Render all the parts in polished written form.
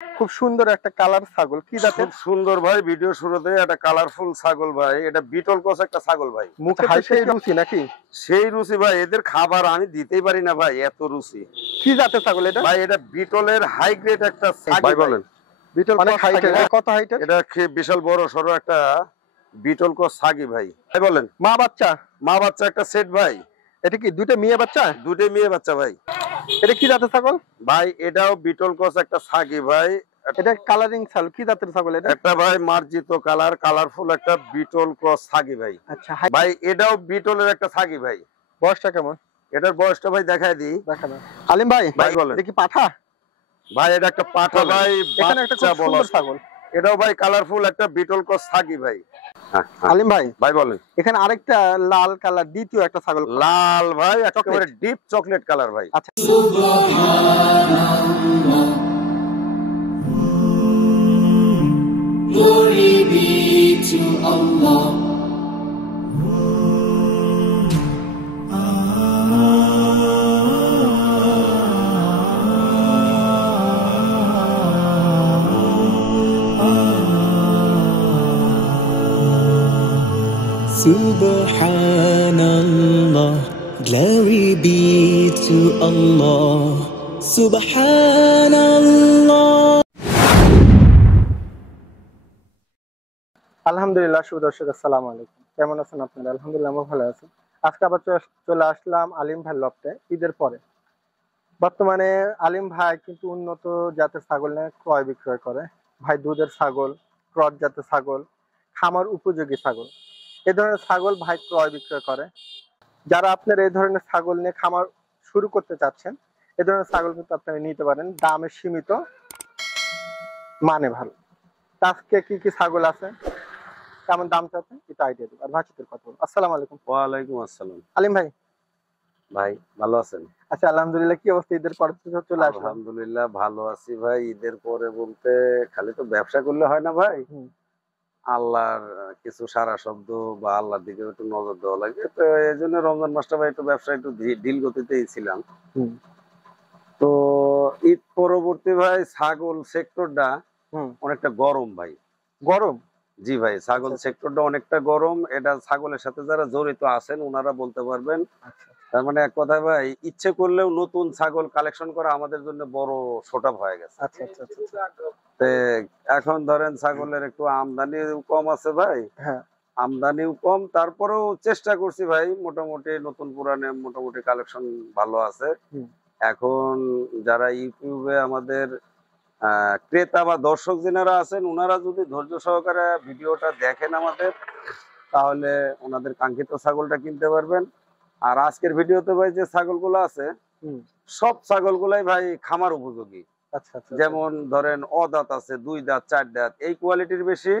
খুব সুন্দর একটা কালার ছাগল, কি জাতের? খুব সুন্দর ভাই, ভিডিও শুরুতে একটা কালারফুল ছাগল ভাই, এটা বিটল ক্রস একটা ছাগল ভাই। মুখে তো সেই রুচি নাকি? সেই রুচি ভাই, এদের খাবার আমি দিতেই পারি না ভাই, এত রুচি। কি জাতের ছাগল এটা ভাই এটা বিটলের হাই গ্রেড একটা ছাগল ভাই। বলেন বিটল অনেক হাইটের, কত হাইটের? এটা বিশাল বড় সরো একটা বিটল ক্রস ছাগি ভাই। ভাই বলেন মা বাচ্চা? মা বাচ্চা একটা সেট ভাই। এটা কি দুইটা মেয়ে বাচ্চা? দুটোই মেয়ে বাচ্চা ভাই। এটা কি জাতের ছাগল ভাই? এটাও বিটল ক্রস একটা ছাগি ভাই। এটা কালারিং ছাগল, কি জাতের ছাগল এটা? একটা ভাই মার্জিত কালার, কালারফুল একটা বিটল ক্রস ছাগি ভাই। আচ্ছা ভাই এটাও বিটলের একটা ছাগি ভাই। বয়সটা কেমন? এটার বয়সটা ভাই দেখায় দিই। দেখাবেন আলিম ভাই। ভাই বলেন। এটা কি পাঠা? ভাই এটা একটা পাঠা ভাই, এখানে একটা খুব সুন্দর ছাগল। এটাও ভাই কালারফুল একটা বিটল ক্রস ছাগি ভাই। আলিম ভাই ভাই বলেন। এখানে আরেকটা লাল কালার দ্বিতীয় একটা ছাগল, লাল ভাই, একেবারে ডিপ চকলেট কালার ভাই। আচ্ছা Glory be to Allah. Subhanallah, glory be to Allah. Subhanallah. আলহামদুলিল্লাহ, সুদর্শক আসসালামু আলাইকুম, কেমন আছেন আপনারা? আলহামদুলিল্লাহ আমরা ভালো আছি। আজকে আবার চলে আসলাম আলিম ভাই লফটে ঈদের পরে। বর্তমানে আলিম ভাই কিন্তু উন্নত জাতের ছাগল নিয়ে ক্রয় বিক্রয় করে। ভাই দুধের ছাগল, ক্রস জাতের ছাগল, খামার উপযোগী ছাগল, এই ধরনের ছাগল ভাই ক্রয় বিক্রয় করে। যারা আপনারা এই ধরনের ছাগল নিয়ে খামার শুরু করতে চাচ্ছেন, এই ধরনের ছাগল কিন্তু আপনারা নিতে পারেন, দামে সীমিত, মানে ভালো। আজকে কি কি ছাগল আছে, কেমন দাম চাচ্ছেন, এটা আইডিয়া দেবো। আর ভাষিতের কথা বলবো। আসসালামু আলাইকুম। ওয়ালাইকুম আসসালাম। আলিম ভাই ভাই ভালো আছেন? আচ্ছা আলহামদুলিল্লাহ, কি অবস্থা? ঈদের পর চলে আসলাম। আলহামদুলিল্লাহ ভালো আছি ভাই। ঈদের পরে বলতে খালি তো ব্যবসা করলে হয় না ভাই, আল্লাহর কিছু সারা শব্দ বা আল্লাহর দিকে একটু নজর দেওয়া লাগে। তো এই জন্য রমজান মাসটা ভাই একটু ব্যবসা একটু ঢিল গতিতেই ছিলাম। তো ঈদ পরবর্তী ভাই ছাগল সেক্টরটা অনেকটা গরম ভাই। গরম? জি ভাই, ছাগল সেক্টরটা অনেকটা গরম। এটা ছাগলের সাথে যারা জড়িত আছেন ওনারা বলতে পারবেন। তার মানে এক কথায় ভাই, ইচ্ছে করলেও নতুন ছাগল কালেকশন করা আমাদের জন্য বড় শোটাপ হয়ে গেছে। আচ্ছা আচ্ছা আচ্ছা। এখন ধরেন ছাগলের একটু আমদানি কম আছে ভাই। হ্যাঁ আমদানিও কম, তারপরেও চেষ্টা করছি ভাই, মোটামুটি নতুন পুরানে মোটামুটি কালেকশন ভালো আছে। এখন যারা ইউটিউবে আমাদের ক্রেতা বা দর্শক যারা আছেন, ওনারা যদি ধৈর্য সহকারে ভিডিওটা দেখেন আমাদের, তাহলে ওনাদের কাঙ্ক্ষিত ছাগলটা কিনতে পারবেন। আর আজকের ভিডিওতে ভাই যে ছাগলগুলো আছে, সব ছাগলগুলাই ভাই খামার উপযোগী। আচ্ছা আচ্ছা। যেমন ধরেন অদাঁত আছে, 2 দাঁত 4 দাঁত, এই কোয়ালিটির বেশি।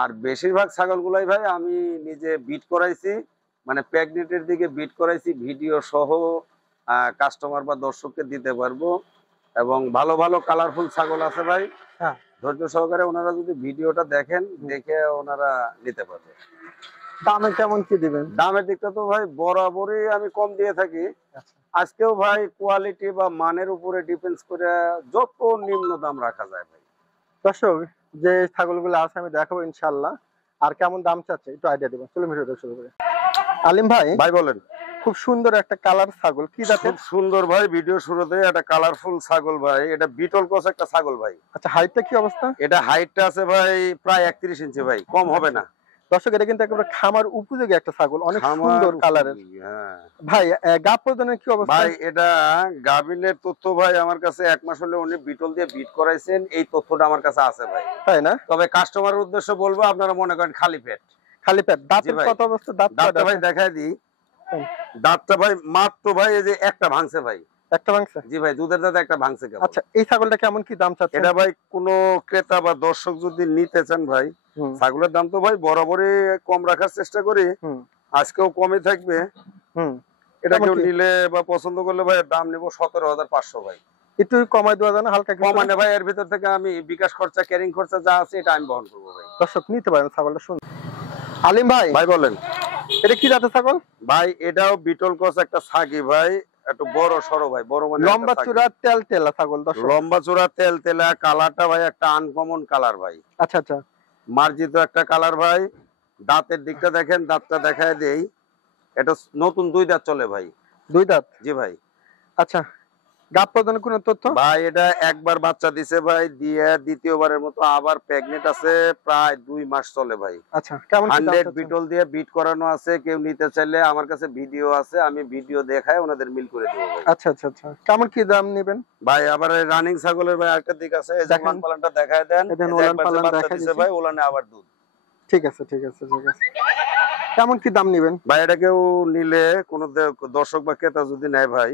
আর বেশিরভাগ ছাগলগুলাই ভাই আমি নিজে বিট করাইছি, মানে প্রেগনেন্টের দিকে বিট করাইছি, ভিডিও সহ কাস্টমার বা দর্শককে দিতে পারবো। এবং ভালো ভালো কালারফুল ছাগল আছে ভাই। ধৈর্য সহকারে ওনারা যদি ভিডিওটা দেখেন, দেখে ওনারা নিতে পারবে। দামে কেমন কি দিবেন? দামের দিকটা তো ভাই বরাবরই আমি কম দিয়ে থাকি। আজকেও ভাই কোয়ালিটি বা মানের উপরে ডিপেন্ডস করে যত নিম্ন দাম রাখা যায় ভাই। দর্শক যে ছাগলগুলো আছে আমি দেখাবো ইনশাআল্লাহ। আর কেমন দাম চাচ্ছে একটু আইডিয়া দেবেন। চলুন ভিডিওটা শুরু করি। আলিম ভাই। ভাই বলেন। খুব সুন্দর একটা কালার ছাগল, কি জাতের? খুব সুন্দর ভাই, ভিডিও শুরুতে একটা কালারফুল ছাগল ভাই। এটা বিটল ক্রস একটা ছাগল ভাই। আচ্ছা হাইটটা কি অবস্থা? এটা হাইটটা আছে ভাই প্রায় 31 ইঞ্চি ভাই, কম হবে না। দর্শক এটা কিন্তু একেবারে খামার উপযোগী একটা ছাগল, অনেক সুন্দর কালারের। ভাই গাব প্রদানের কি অবস্থা? ভাই এটা গাবিনের তথ্য ভাই আমার কাছে 1 মাস হলে উনি বিটল দিয়ে বিট করাইছেন, এই তথ্যটা আমার কাছে আছে ভাই। তাই না? তবে কাস্টমারের উদ্দেশ্য বলবো, আপনারা মনে করেন খালি পেট। খালি পেট। দাঁতের কত অবস্থা? দাঁতটা ভাই দেখাই দিই। দাঁতটা ভাই মাত্র ভাই এই যে একটা ভাঙছে ভাই। একটা ভাঙছে? জি ভাই, দুধের দাঁত একটা ভাঙছে। আচ্ছা এই ছাগলটা কেমন কি দাম চাচ্ছেন? এটা ভাই কোন ক্রেতা বা দর্শক যদি নিতে চান ভাই, ছাগলের দাম তো ভাই বরাবরই কম রাখার চেষ্টা করি, আজকেও কমই থাকবে। এটা কেউ নিলে বা পছন্দ করলে ভাই দাম নিব 17,500 ভাই। একটু কমাই দেওয়া যায় না? হালকা কমানে ভাই, এর ভিতর থেকে আমি বিকাশ খরচা, ক্যারিং খরচা যা আছে এটা আমি বহন করবো ভাই। দর্শক নিতে পারেন ছাগলটা। শুনুন আলিম ভাই। ভাই বলেন। এটা কি জাতের ছাগল? ভাই এটাও বিটল ক্রস একটা ছাগি ভাই। একটু বড় সরো ভাই, বড় মানে লম্বা একটা ছাগি। চূড়া তেল তেলা ছাগল দর্শক। লম্বা চূড়া তেল তেলা, কালারটা ভাই একটা আনকমন কালার ভাই, আচ্ছা আচ্ছা। মার্জিত একটা কালার ভাই। দাঁতের দিকটা দেখেন, দাঁতটা দেখায় দেই, এটা নতুন 2 দাঁত চলে ভাই। 2 দাঁত। জি ভাই। আচ্ছা, গাব প্রদানের কোনো তথ্য? ভাই এটা একবার বাচ্চা দিছে ভাই, দিয়ে দ্বিতীয়বারের মতো আবার প্রেগনেন্ট আছে, প্রায় 2 মাস চলে ভাই। আচ্ছা, কেমন কি দাম 100 চাচ্ছেন? বিটল দিয়ে বিট করানো আছে, কেউ নিতে চাইলে আমার কাছে ভিডিও আছে, আমি ভিডিও দেখায় ওনাদের মিল করে দেবো ভাই। আচ্ছা আচ্ছা আচ্ছা, কেমন কি দাম নেবেন? ভাই আবার রানিং ছাগলের ভাই আরেকটা দিক আছে, এই যে দেখেন। ওলান পালানটা দেখায় দেন, এই দেন এই যে ওলান একবার যে পালান বাচ্চা দেখায় দিছে দিছি। ভাই, ওলানে আবার দুধ। ঠিক আছে ঠিক আছে ঠিক আছে, কেমন কি দাম নেবেন? ভাই এটা কেউ নিলে কোনো দর্শক বা ক্রেতা যদি নেয় ভাই,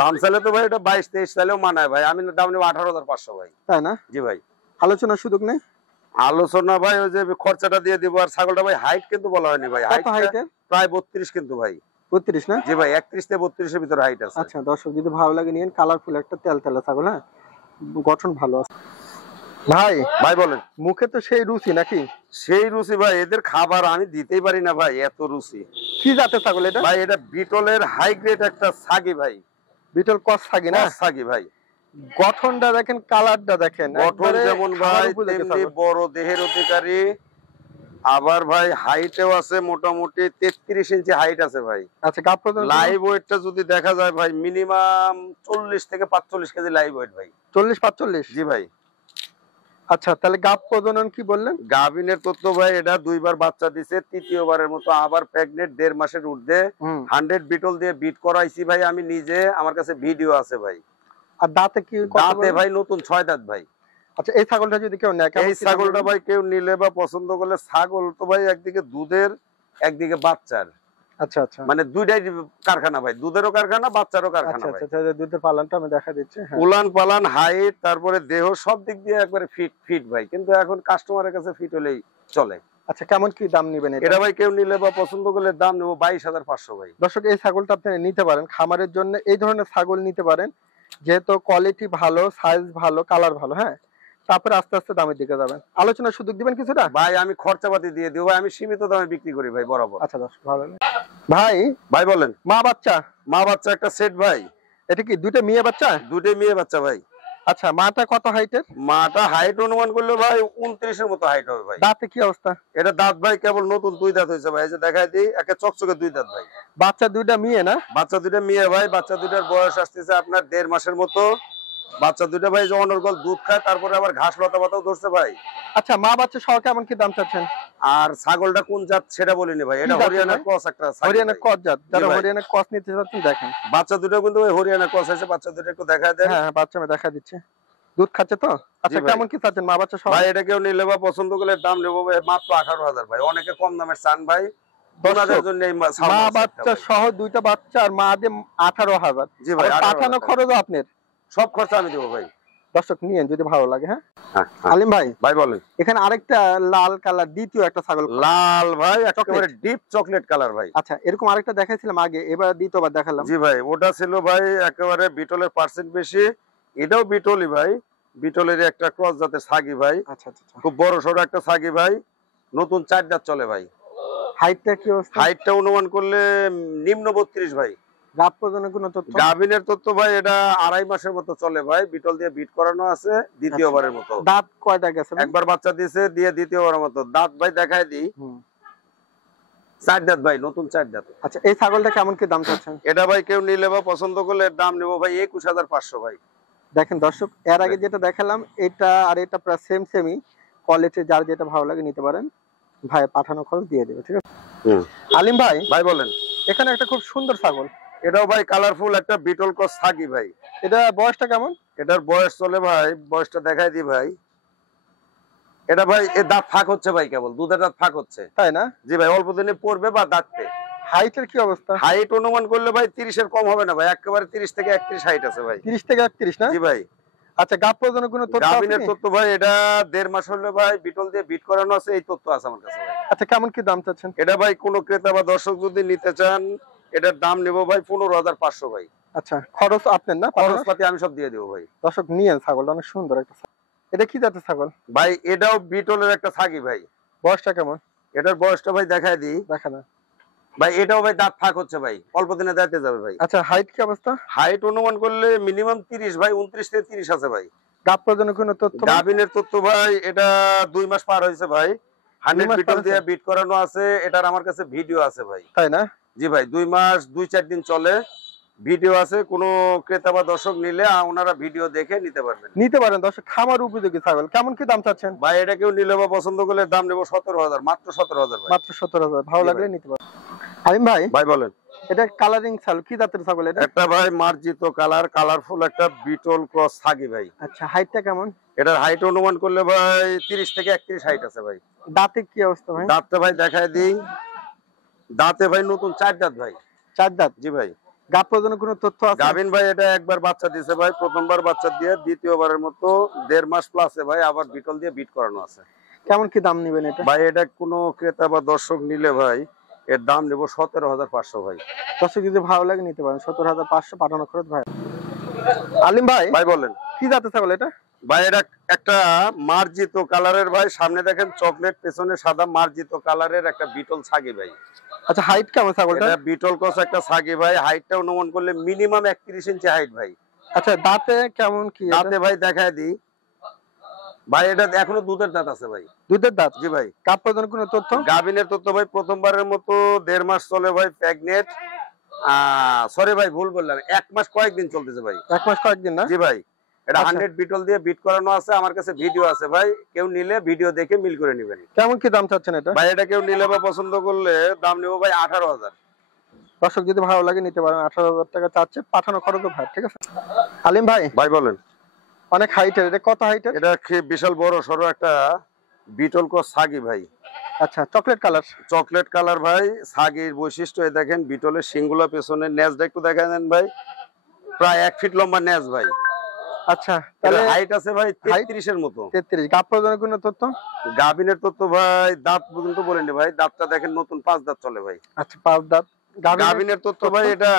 দাম চাইলে তো ভাই এটা 22-23 চাইলেও মানায় ভাই, আমি দাম নেব 18,500 ভাই। তাই না? জি ভাই। আলোচনার সুযোগ নেই? আলোচনা ভাই ওই যে খরচাটা দিয়ে দিব। আর ছাগলটা ভাই হাইট কিন্তু বলা হয়নি ভাই, কত হাইটের? প্রায় 32 কিন্তু ভাই। 32 না? জি ভাই, 31 থেকে 32 এর ভিতরে হাইট আছে। আচ্ছা দর্শক, যদি ভালো লাগে নিয়েন, কালারফুল একটা তেল তেলা ছাগল, হ্যাঁ, গঠন ভালো আছে। ভাই ভাই বলেন। মুখে তো সেই রুচি নাকি? সেই রুচি ভাই, এদের খাবার আমি দিতেই পারি না ভাই, এত রুচি। কি জাতের ছাগল এটা? ভাই এটা বিটলের হাই গ্রেড একটা ছাগি ভাই, বিটল ক্রস ছাগি না? ছাগি ভাই। গঠনটা দেখেন, কালারটা দেখেন, গঠন একবারে যেমন খাবার ভাই উপযোগী তেমনি ছাগল। বড় দেহের অধিকারী, আবার ভাই হাইটেও আছে মোটামুটি 33 ইঞ্চি হাইট আছে ভাই। আচ্ছা, গাব প্রদান লাইভ ওয়েটটা যদি দেখা যায় ভাই, মিনিমাম 40 থেকে 45 কেজি লাইভ ওয়েট ভাই। 40-45? জি ভাই। আচ্ছা, তাহলে গাব প্রজনন কি বললেন? গাভিনের তথ্য ভাই, এটা 2 বার বাচ্চা দিছে, তৃতীয়বারের মতো আবার প্রেগনেন্ট, 1.5 মাসের ঊর্ধ্বে। 100 বিটল দিয়ে বিট করাইছি ভাই আমি নিজে, আমার কাছে ভিডিও আছে ভাই। আর দাঁতে কি কত দাঁতে বললেন? ভাই নতুন 6 দাঁত ভাই। আচ্ছা, এই ছাগলটা যদি কেউ নেয়, কেমন এই কি দাম ছাগলটা নেবেন? ভাই কেউ নিলে বা পছন্দ করলে, ছাগল তো ভাই একদিকে দুধের একদিকে বাচ্চার, আচ্ছা আচ্ছা মানে দুইটাই কারখানা ভাই, দুধেরও কারখানা বাচ্চারও আচ্ছা কারখানা ভাই। আচ্ছা আচ্ছা, দুধের পালনটা আমি দেখা দিচ্ছি, হ্যাঁ। উলান পালান হাইট তারপরে দেহ সব দিক দিয়ে একবারে ফিট ফিট ভাই, কিন্তু এখন কাস্টমারের কাছে ফিট হলেই চলে। আচ্ছা, কেমন কি দাম নেবেন এটা? এটা ভাই কেউ নিলে বা পছন্দ করলে দাম নেবো 22,500 ভাই। দর্শক, এই ছাগলটা আপনি নিতে পারেন খামারের জন্য, এই ধরনের ছাগল নিতে পারেন, যেহেতু কোয়ালিটি ভালো, সাইজ ভালো, কালার ভালো, হ্যাঁ। তারপরে আস্তে আস্তে দামের দিকে যাবেন। আলোচনার সুযোগ দিবেন কিছুটা? ভাই আমি খরচাপাতি দিয়ে দিব ভাই, আমি সীমিত দামে বিক্রি করি ভাই বরাবর। আচ্ছা দর্শক, ভালো লাগে। ভাই ভাই বলেন। মা বাচ্চা, মা বাচ্চা একটা সেট ভাই, এটা কি দুটো মেয়ে বাচ্চা? দুটোই মেয়ে বাচ্চা ভাই। আচ্ছা, মাটা কত হাইটের? মাটা হাইট অনুমান করলে ভাই 29 এর মতো হাইট হবে ভাই। দাঁতে কি অবস্থা? এটা দাঁত ভাই কেবল নতুন 2 দাঁত হয়েছে ভাই, এই যে দেখাই দিই, একে চকচকে 2 দাঁত ভাই। বাচ্চা দুইটা মেয়ে না? বাচ্চা দুটো মেয়ে ভাই, বাচ্চা দুটার বয়স আসতেছে আপনার 1.5 মাসের মতো। বাচ্চা দুটো ভাই যে অনর্গল দুধ খায়, তারপরে আবার ঘাস লতা পাতাও ধরছে ভাই। আচ্ছা, মা বাচ্চা সহ কেমন কি দাম চাচ্ছেন? আর ছাগলটা কোন জাত সেটা বলিনি ভাই, এটা কি জাত হরিয়ানা ভাই? ক্রস একটা ছাগল হরিয়ানা ভাই। ক্রস জাত, যারা জি ভাই। হরিয়ানা ক্রস নিতে চাচ্ছেন দেখেন। বাচ্চা দুটো কিন্তু ওই হরিয়ানা ক্রস আছে, বাচ্চা দুটো একটু দেখায় দেন। হ্যাঁ হ্যাঁ, বাচ্চা আমি দেখা দিচ্ছি, দুধ খাচ্ছে তো। আচ্ছা, ভাই। কেমন কি চাচ্ছেন মা বাচ্চা সহ? ভাই এটা কেউ নিলে বা পছন্দ করলে দাম নেবো ভাই মাত্র 18,000 ভাই, অনেকে কম দামের চান ভাই, ওনাদের জন্য এই মা ছাগল বাচ্চা ভাই। সহ দুইটা বাচ্চা আর মা দিয়ে 18,000। জি ভাই, আর 18,000 পাঠানো টাকা। খরচ আপনার। সব খরচা আমি দেবো ভাই। দর্শক নিয়েন যদি ভালো লাগে, হ্যাঁ। হ্যাঁ, হ্যাঁ। আলিম ভাই, ভাই বলেন। এখানে আরেকটা লাল কালার দ্বিতীয় একটা ছাগল। লাল ভাই, একেবারে ডিপ চকলেট কালার ভাই। আচ্ছা, এরকম আরেকটা দেখাইছিলাম আগে, এবার দ্বিতীয়বার দেখালাম। জি ভাই, ওটা ছিল ভাই একেবারে বিটলের পার্সেন্ট বেশি, এটাও বিটলই ভাই, বিটলের একটা ক্রস জাতের ছাগি ভাই। আচ্ছা আচ্ছা, খুব বড় সড়ো একটা ছাগি ভাই, নতুন 4 দাঁত চলে ভাই। হাইটটা কি অবস্থা? হাইটটা অনুমান করলে নিম্ন 32 ভাই। গাব প্রজননের কোনো তথ্য? গাভিনের তথ্য ভাই, এটা 2.5 মাসের মতো চলে ভাই, বিটল দিয়ে বিট করানো আছে দ্বিতীয়বারের মতো। দাঁত কয়টা গেছে ভাই? একবার বাচ্চা দিয়েছে, দিয়ে দ্বিতীয়বারের মতো দাঁত ভাই দেখায় দিই, 4 দাঁত ভাই, নতুন 4 দাঁত। আচ্ছা, এই ছাগলটা কেমন কি দাম চাচ্ছেন? এটা ভাই কেউ নিলে বা পছন্দ করলে দাম নেবো ভাই 21,500 ভাই। দেখেন দর্শক, এর আগে যেটা দেখালাম এটা আর এটা প্রায় সেম সেমই কোয়ালিটি, যার যেটা ভালো লাগে নিতে পারেন, ভাই পাঠানো খরচ দিয়ে দেবে, ঠিক আছে। আলিম ভাই, ভাই বলেন। এখানে একটা খুব সুন্দর ছাগল, এটাও ভাই কালারফুল একটা বিটল ক্রস ছাগি ভাই। এটা বয়সটা কেমন? এটার বয়স চলে ভাই, বয়সটা দেখাই দিই ভাই, এটা ভাই এর দাঁত ফাঁক হচ্ছে ভাই, কেবল দুধের দাঁত ফাঁক হচ্ছে। তাই না? জি ভাই, অল্প দিনে পড়বে বা দাঁততে। হাইটের কি অবস্থা? হাইট অনুমান করলে ভাই 30 এর কম হবে না ভাই, একেবারে 30 থেকে 31 হাইট আছে ভাই। 30 থেকে 31 না? জি ভাই। আচ্ছা, গাব প্রজননের কোনো তথ্য আছে গাভিনের কি? তথ্য ভাই, এটা 1.5 মাস হলে ভাই বিটল দিয়ে বিট করানো আছে, এই তথ্য আছে আমার কাছে ভাই। আচ্ছা, কেমন কি দাম চাচ্ছেন? এটা ভাই কোনো ক্রেতা বা দর্শক যদি নিতে চান, এটার দাম নেব ভাই 15,500 ভাই। আচ্ছা, খরচ আপনার না? খরচপাতি আমি সব দিয়ে দেবো ভাই। দর্শক নিয়েন, ছাগলটা অনেক সুন্দর একটা ছাগল। এটা কি জাতের ছাগল? ভাই এটাও বিটলের একটা ছাগি ভাই। বয়সটা কেমন? এটার বয়সটা ভাই দেখায় দিই, দেখা না। ভাই এটাও ভাই দাঁত ফাঁক হচ্ছে ভাই, অল্প দিনে দাঁতে যাবে ভাই। আচ্ছা, হাইট কি অবস্থা? হাইট অনুমান করলে মিনিমাম 30 ভাই, 29 থেকে 30 আছে ভাই। গাব প্রজনন কোনো তথ্য? গাভিনের তথ্য ভাই এটা 2 মাস পার হয়েছে ভাই, 100 মাস বিটল পার দিয়ে হয়েছে? বিট করানো আছে, এটার আমার কাছে ভিডিও আছে ভাই। তাই না? জি ভাই, 2 মাস 2-4 দিন চলে, ভিডিও আছে, কোনো ক্রেতা বা দর্শক নিলে ওনারা ভিডিও দেখে নিতে পারবেন। নিতে পারেন দর্শক, খামার উপযোগী ছাগল। কেমন কি দাম চাচ্ছেন? ভাই এটা কেউ নিলে বা পছন্দ করলে দাম নেবো 17,000, মাত্র 17,000 ভাই। মাত্র 17,000। ভালো জি লাগলে ভাই। নিতে পারেন। আলিম ভাই, ভাই বলেন। এটা কালারিং ছাগল, কি জাতের ছাগল এটা? একটা ভাই মার্জিত কালার, কালারফুল একটা বিটল ক্রস ছাগি ভাই। আচ্ছা, হাইটটা কেমন? এটার হাইট অনুমান করলে ভাই 30 থেকে 31 হাইট আছে ভাই। দাঁতে কি অবস্থা ভাই? দাঁতটা ভাই দেখায় দিই, দাঁতে ভাই নতুন 4 দাঁত ভাই। 4 দাঁত। জি ভাই। গাব প্রজনন কোনো তথ্য আছে? গাভিন ভাই এটা একবার বাচ্চা দিয়েছে ভাই, প্রথমবার বাচ্চা দিয়ে দ্বিতীয়বারের মতো 1.5 মাস প্লাসে ভাই আবার বিটল দিয়ে বিট করানো আছে। কেমন কি দাম নেবেন এটা? ভাই এটা কোনো ক্রেতা বা দর্শক নিলে ভাই এর দাম নেবো 17,500 ভাই। দর্শক যদি ভালো লাগে নিতে পারেন। 17,500 পাঠানো খরচ ভাই। আলিম ভাই, ভাই বলেন। কি জাতের ছাগল এটা? ভাই এটা একটা মার্জিত কালারের ভাই, সামনে দেখেন চকলেট, পেছনে সাদা, মার্জিত কালারের একটা বিটল ছাগি ভাই। আচ্ছা, হাইট কেমন ছাগলটা? এটা বিটল ক্রস একটা ছাগি ভাই, হাইটটা অনুমান করলে মিনিমাম 31 ইঞ্চি হাইট ভাই। আচ্ছা, দাঁতে কেমন কি এটা? দাঁতে ভাই দেখায় দিই, ভাই এটা এখনো দুধের দাঁত আছে ভাই। দুধের দাঁত। জি ভাই। গাব প্রজনন কোনো তথ্য? গাভিনের তথ্য ভাই প্রথমবারের মতো 1.5 মাস চলে ভাই, প্রেগনেন্ট। সরি ভাই ভুল বললাম, 1 মাস কয়েকদিন চলতেছে ভাই। 1 মাস কয়েকদিন না? জি ভাই। এটা আচ্ছা। 100 বিটল দিয়ে বিট করানো আছে, আমার কাছে ভিডিও আছে ভাই, কেউ নিলে ভিডিও দেখে মিল করে নেবেন। কেমন কি দাম চাচ্ছেন এটা? ভাই এটা কেউ নিলে বা পছন্দ করলে দাম নেবো ভাই 18,000। দর্শক যদি ভালো লাগে নিতে পারেন। 18,000 টাকা চাচ্ছে, পাঠানো খরচ ভাই। ঠিক আছে আলিম ভাই, ভাই বলেন। অনেক হাইটের, এটা কত হাইটের? এটা বিশাল বড় সরো একটা বিটল ক্রস ছাগি ভাই। আচ্ছা, চকলেট কালার। চকলেট কালার ভাই, ছাগির বৈশিষ্ট্য এই দেখেন, বিটলের শিংগুলা পেছনে, নেজটা একটু দেখা দেন ভাই, প্রায় 1 ফিট লম্বা নেজ ভাই। আচ্ছা, তাহলে তাহলে হাইট আছে ভাই 33 এর মতো। 33। গাব প্রজনন কোনো তথ্য? গাভিনের তথ্য ভাই দাঁত পর্যন্ত বলেনি ভাই, দাঁতটা দেখেন নতুন 5 দাঁত চলে ভাই। আচ্ছা, 5 দাঁত। গাভিনের তথ্য ভাই এটা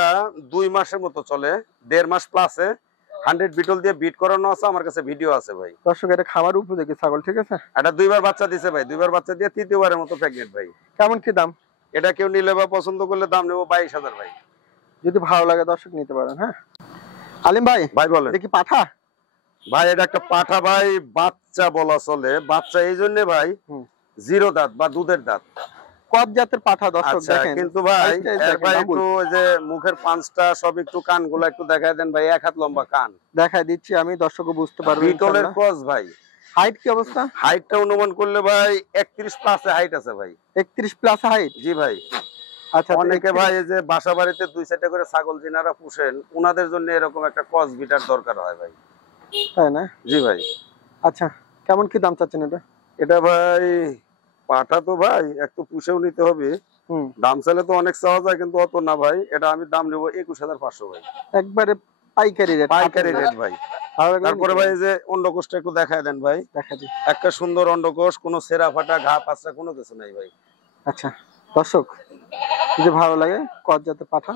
2 মাসের মতো চলে, 1.5 মাস প্লাসে, 100 বিটল দিয়ে বিট করানো আছে, আমার কাছে ভিডিও আছে ভাই। দর্শক, এটা খামার উপযোগী ছাগল। ঠিক আছে, এটা 2বার বাচ্চা দিছে ভাই, 2বার বাচ্চা দিয়ে 3য়বারের মতো প্রেগনেন্ট ভাই। কেমন কি দাম? এটা কেউ নিলে বা পছন্দ করলে দাম নেবো 22,000 ভাই। যদি ভালো লাগে দর্শক নিতে পারেন। হ্যাঁ আলিম ভাই, ভাই বলেন। দেখি পাঠা। ভাই এটা একটা পাঠা ভাই, বাচ্চা বলা চলে, বাচ্চা এই জন্য ভাই 0 দাঁত বা দুধের দাঁত। কত জাতের পাঠা দর্শক আচ্ছা, দেখেন। কিন্তু ভাই এই যে এর দেখেন, ভাই বাবুল। একটু ওই যে মুখের পাঁচটা সব একটু, কানগুলো একটু দেখায় দেন ভাই, 1 হাত লম্বা কান। দেখাই দিচ্ছি আমি, দর্শকও বুঝতে পারবে বিটলের ইনশাআল্লাহ। ক্রস ভাই। হাইট কি অবস্থা? হাইটটা অনুমান করলে ভাই 31 প্লাসে হাইট আছে ভাই। 31 প্লাস হাইট। জি ভাই। আচ্ছা, অনেকে ভাই এই যে বাসা বাড়িতে 2-4টা করে ছাগল যিনারা পুষেন, ওনাদের জন্য এরকম একটা ক্রস বিটার দরকার হয় ভাই। তাই না? জি ভাই। আচ্ছা, কেমন কি দাম চাচ্ছেন এটা? এটা ভাই পাঠা তো ভাই একটু পুষেও নিতে হবে, দাম চাইলে তো অনেক চাওয়া যায়, কিন্তু অত না ভাই। এটা আমি দাম নেবো 21,500 ভাই। একবারে পাইকারি রেট। পাইকারি রেট ভাই। ভালো লাগলে তারপরে নিতে ভাই পারেন। এই যে অন্ডকোষটা একটু দেখায় দেন ভাই, দেখা দিই। একটা সুন্দর অন্ডকোষ, কোনো সেরা ফাটা ঘা পাচ্ছা কোনো কিছু নাই ভাই। আচ্ছা দর্শক, যদি ভালো লাগে কত জাতের পাঠা